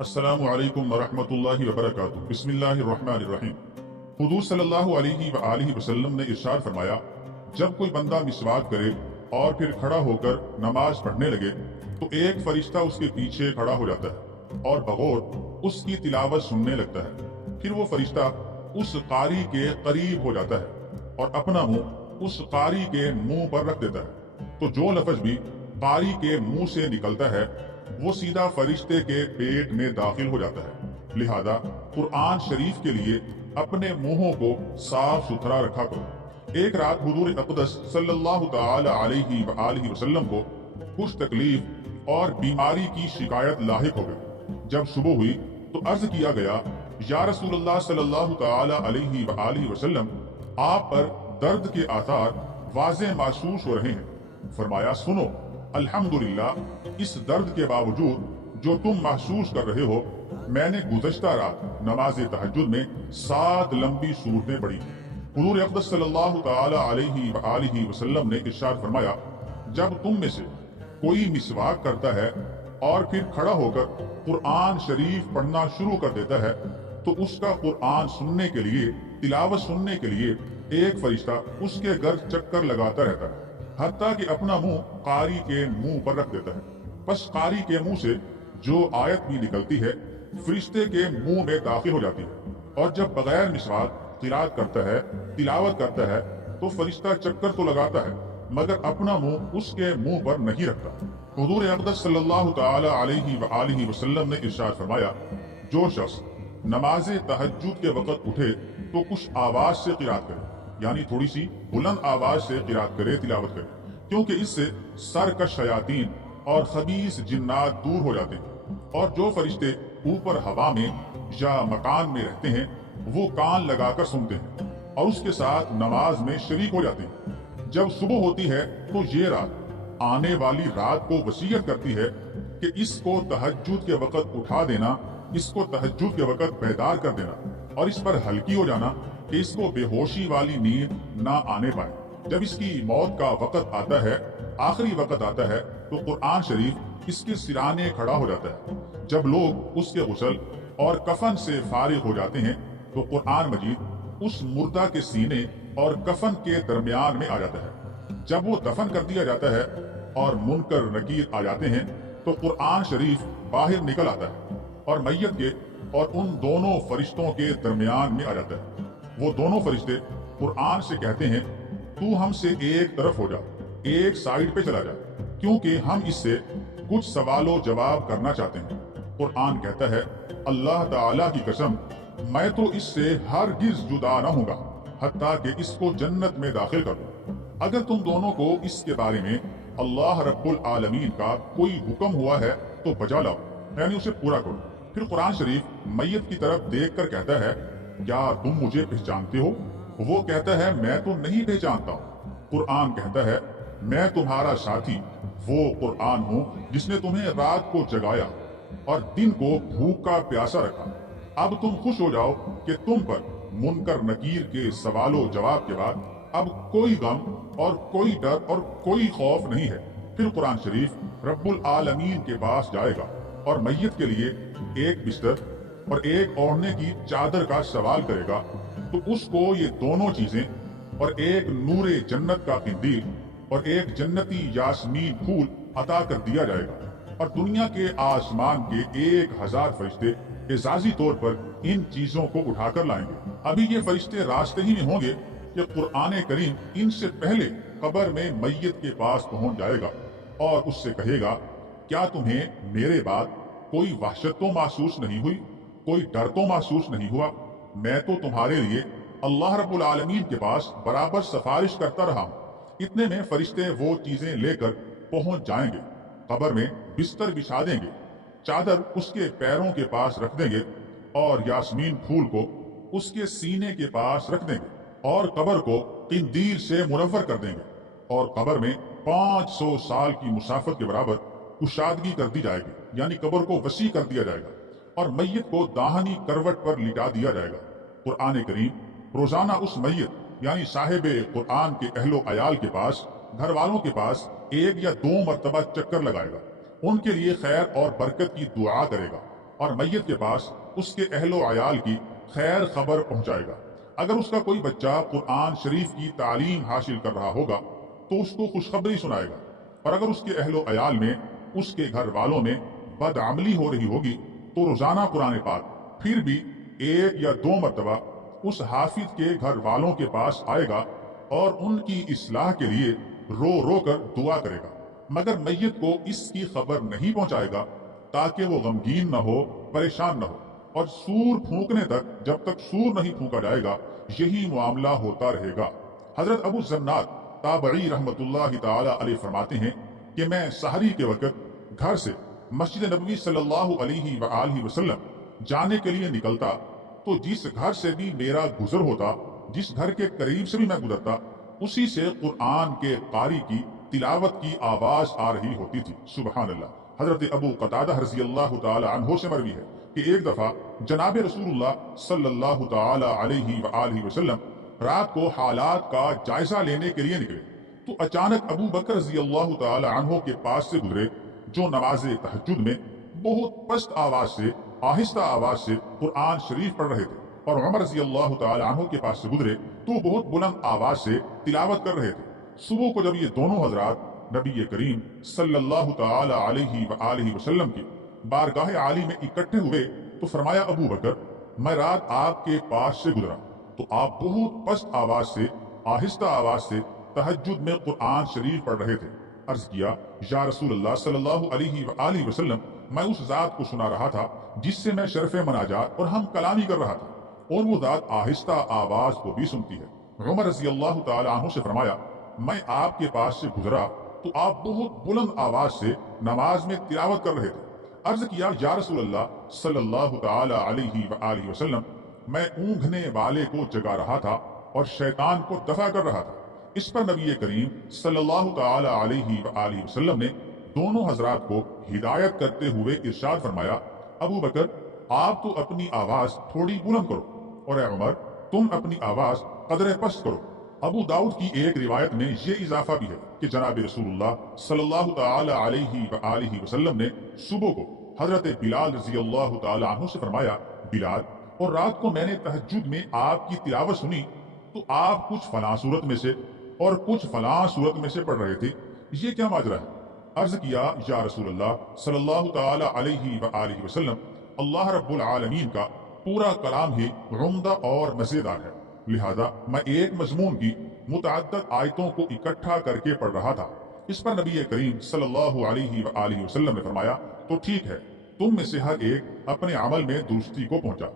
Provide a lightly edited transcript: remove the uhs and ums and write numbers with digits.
السلام علیکم ورحمۃ اللہ وبرکاتہ۔ بسم اللہ الرحمن الرحیم۔ حضور صلی اللہ علیہ وآلہ وسلم نے ارشاد فرمایا، جب کوئی بندہ مسواک کرے اور پھر کھڑا ہو کر نماز پڑھنے لگے تو ایک فرشتہ اس کے پیچھے کھڑا ہو جاتا ہے اور بغور اس کی تلاوت سننے لگتا ہے۔ پھر وہ فرشتہ اس قاری کے قریب ہو جاتا ہے اور اپنا منہ اس قاری کے منہ پر رکھ دیتا ہے، تو جو لفظ بھی قاری کے منہ سے نکلتا ہے وہ سیدھا فرشتے کے پیٹ میں داخل ہو جاتا ہے۔ لہذا قرآن شریف کے لیے اپنے منہوں کو صاف ستھرا رکھا کرو۔ ایک رات حضور اقدس صلی اللہ تعالی علیہ وآلہ وسلم کو کچھ تکلیف اور بیماری کی شکایت لاحق ہو گئی۔ جب صبح ہوئی تو عرض کیا گیا، یا رسول اللہ صلی اللہ تعالی علیہ وآلہ وسلم، آپ پر درد کے آثار واضح محسوس ہو رہے ہیں۔ فرمایا، سنو، الحمدللہ، اس درد کے باوجود جو تم محسوس کر رہے ہو، میں نے گزشتہ رات نماز تہجد میں 7 لمبی سورتیں پڑھی۔ حضور اقدس صلی اللہ تعالی علیہ وآلہ وسلم نے ارشاد فرمایا، جب تم میں سے کوئی مسواک کرتا ہے اور پھر کھڑا ہو کر قرآن شریف پڑھنا شروع کر دیتا ہے تو اس کا قرآن سننے کے لیے، تلاوت سننے کے لیے ایک فرشتہ اس کے گھر چکر لگاتا رہتا ہے، حتیٰ کہ اپنا منہ قاری کے منہ پر رکھ دیتا ہے۔ پس قاری کے منہ سے جو آیت بھی نکلتی ہے فرشتے کے منہ میں داخل ہو جاتی ہے، اور جب بغیر مسواک قرات کرتا ہے، تلاوت کرتا ہے، تو فرشتہ چکر تو لگاتا ہے مگر اپنا منہ اس کے منہ پر نہیں رکھتا۔ حضور اقدس صلی اللہ تعالی علیہ وآلہ وسلم نے ارشاد فرمایا، جو شخص نماز تہجد کے وقت اٹھے تو کچھ آواز سے قرات کرے، یعنی تھوڑی سی بلند آواز سے قرات کرے، تلاوت کرے، کیونکہ اس سے سرکش شیاطین اور خبیث جنات دور ہو جاتے ہیں، اور جو فرشتے اوپر ہوا میں یا مکان میں رہتے ہیں وہ کان لگا کر سنتے ہیں اور اس کے ساتھ نماز میں شریک ہو جاتے ہیں۔ جب صبح ہوتی ہے تو یہ رات آنے والی رات کو وصیت کرتی ہے کہ اس کو تہجد کے وقت اٹھا دینا، اس کو تہجد کے وقت بیدار کر دینا، اور اس پر ہلکی ہو جانا کہ اس کو بے ہوشی والی نیند نہ آنے پائے۔ جب اس کی موت کا وقت آتا ہے، آخری وقت آتا ہے، تو قرآن شریف اس کے سرانے کھڑا ہو جاتا ہے۔ جب لوگ اس کے غسل اور کفن سے فارغ ہو جاتے ہیں تو قرآن مجید اس مردہ کے سینے اور کفن کے درمیان میں آ جاتا ہے۔ جب وہ دفن کر دیا جاتا ہے اور منکر نکیر آ جاتے ہیں تو قرآن شریف باہر نکل آتا ہے اور میت کے اور ان دونوں فرشتوں کے درمیان میں آ جاتا ہے۔ وہ دونوں فرشتے قرآن سے کہتے ہیں، تو ہم سے ایک طرف ہو جا، ایک سائیڈ پہ چلا جا، کیونکہ ہم اس سے کچھ سوال و جواب کرنا چاہتے ہیں۔ قرآن کہتا ہے، اللہ تعالیٰ کی قسم، میں تو اس سے ہرگز جدا نہ ہوں گا حتیٰ کہ اس کو جنت میں داخل کر دوں۔ اگر تم دونوں کو اس کے بارے میں اللہ رب العالمین کا کوئی حکم ہوا ہے تو بجا لاؤ، یعنی اسے پورا کرو۔ پھر قرآن شریف میت کی طرف دیکھ کر کہتا ہے، کیا تم مجھے پہچانتے ہو؟ وہ کہتا ہے، میں تو نہیں پہچانتا ہوں۔ قرآن کہتا ہے، میں تمہارا ساتھی وہ قرآن ہوں جس نے تمہیں رات کو جگایا اور دن کو بھوکا پیاسا رکھا۔ اب تم خوش ہو جاؤ کہ تم پر منکر نکیر کے سوال و جواب کے بعد اب کوئی غم اور کوئی ڈر اور کوئی خوف نہیں ہے۔ پھر قرآن شریف رب العالمین کے پاس جائے گا اور میت کے لیے ایک بستر اور ایک اوڑھنے کی چادر کا سوال کرے گا، تو اس کو یہ دونوں چیزیں اور ایک نور جنت کا قندیل اور ایک جنتی یاسمین پھول عطا کر دیا جائے گا، اور دنیا کے آسمان کے 1000 فرشتے اعزازی طور پر ان چیزوں کو اٹھا کر لائیں گے۔ ابھی یہ فرشتے راستے ہی میں ہوں گے کہ قرآن کریم ان سے پہلے قبر میں میت کے پاس پہنچ جائے گا اور اس سے کہے گا، کیا تمہیں میرے بعد کوئی وحشت تو محسوس نہیں ہوئی، کوئی ڈر تو محسوس نہیں ہوا؟ میں تو تمہارے لیے اللہ رب العالمین کے پاس برابر سفارش کرتا رہا ہوں۔ اتنے میں فرشتے وہ چیزیں لے کر پہنچ جائیں گے، قبر میں بستر بچھا دیں گے، چادر اس کے پیروں کے پاس رکھ دیں گے اور یاسمین پھول کو اس کے سینے کے پاس رکھ دیں گے، اور قبر کو قندیل سے منور کر دیں گے، اور قبر میں 500 سال کی مسافت کے برابر کشادگی کر دی جائے گی، یعنی قبر کو وسیع کر دیا جائے گا، اور میت کو داہنی کروٹ پر لٹا دیا جائے گا۔ قرآن کریم روزانہ اس میت یعنی صاحب قرآن کے اہل و عیال کے پاس، گھر والوں کے پاس 1 یا 2 مرتبہ چکر لگائے گا، ان کے لیے خیر اور برکت کی دعا کرے گا، اور میت کے پاس اس کے اہل و عیال کی خیر خبر پہنچائے گا۔ اگر اس کا کوئی بچہ قرآن شریف کی تعلیم حاصل کر رہا ہوگا تو اس کو خوشخبری سنائے گا، اور اگر اس کے اہل و عیال میں، اس کے گھر والوں میں بدعملی ہو رہی ہوگی تو روزانہ قرآن پاک پھر بھی 1 یا 2 مرتبہ اس حافظ کے گھر والوں کے پاس آئے گا اور ان کی اصلاح کے لیے رو رو کر دعا کرے گا، مگر میت کو اس کی خبر نہیں پہنچائے گا تاکہ وہ غمگین نہ ہو، پریشان نہ ہو، اور سور پھونکنے تک، جب تک سور نہیں پھونکا جائے گا، یہی معاملہ ہوتا رہے گا۔ حضرت ابو زناد تابعی رحمت اللہ تعالی علیہ فرماتے ہیں کہ میں سحری کے وقت گھر سے مسجد نبوی صلی اللہ علیہ وآلہ وسلم جانے کے لیے نکلتا تو جس گھر سے بھی میرا گزر ہوتا، جس گھر کے قریب سے بھی میں گزرتا، اسی سے قرآن کے قاری کی تلاوت کی آواز آ رہی ہوتی تھی۔ سبحان اللہ۔ حضرت ابو قتادہ رضی اللہ تعالی عنہ سے مروی ہے کہ ایک دفعہ جناب رسول اللہ صلی اللہ تعالی علیہ وآلہ وسلم رات کو حالات کا جائزہ لینے کے لیے نکلے تو اچانک ابو بکر رضی اللہ تعالی عنہ کے پاس سے گزرے، جو نماز تہجد میں بہت پست آواز سے، آہستہ آواز سے قرآن شریف پڑھ رہے تھے، اور عمر رضی اللہ تعالی عنہ کے پاس سے گزرے تو بہت بلند آواز سے تلاوت کر رہے تھے۔ صبح کو جب یہ دونوں حضرات نبی کریم صلی اللہ تعالی علیہ وآلہ وسلم کی بارگاہ عالی میں اکٹھے ہوئے تو فرمایا، ابو بکر، میں رات آپ کے پاس سے گزرا تو آپ بہت پست آواز سے، آہستہ آواز سے تہجد میں قرآن شریف پڑھ رہے تھے۔ عرض کیا، یا رسول اللہ صلی اللہ علیہ وآلہ وسلم، میں اس ذات کو سنا رہا تھا جس سے میں شرف مناجات اور ہم کلامی کر رہا تھا، اور وہ ذات آہستہ آواز کو بھی سنتی ہے۔ عمر رضی اللہ تعالی عنہ سے فرمایا، میں آپ کے پاس سے گزرا تو آپ بہت بلند آواز سے نماز میں تلاوت کر رہے تھے۔ عرض کیا، یا رسول اللہ صلی اللہ تعالی علیہ وآلہ وسلم، میں اونگھنے والے کو جگا رہا تھا اور شیطان کو دفع کر رہا تھا۔ اس پر نبی کریم صلی اللہ تعالی علیہ وآلہ وسلم نے دونوں حضرات کو ہدایت کرتے ہوئے ارشاد فرمایا، ابو بکر، آپ تو اپنی آواز تھوڑی بلند کرو، اور اے عمر، تم اپنی آواز قدر پست کرو۔ ابو داؤد کی ایک روایت میں یہ اضافہ بھی ہے کہ جناب رسول اللہ صلی اللہ تعالی علیہ وآلہ وسلم نے صبح کو حضرت بلال رضی اللہ تعالی عنہ سے فرمایا، بلال، اور رات کو میں نے تہجد میں آپ کی تلاوت سنی تو آپ کچھ فلاں صورت میں سے اور کچھ فلاں صورت میں سے پڑھ رہے تھے، یہ کیا ماجرا ہے؟ عرض کیا، یا رسول اللہ صلی اللہ تعالی علیہ وآلہ وسلم، اللہ رب العالمین کا پورا کلام ہی عمدہ اور مزیدار ہے، لہذا میں ایک مضمون کی متعدد آیتوں کو اکٹھا کر کے پڑھ رہا تھا۔ اس پر نبی کریم صلی اللہ علیہ وآلہ وسلم نے فرمایا، تو ٹھیک ہے، تم میں سے ہر ایک اپنے عمل میں درستی کو پہنچا۔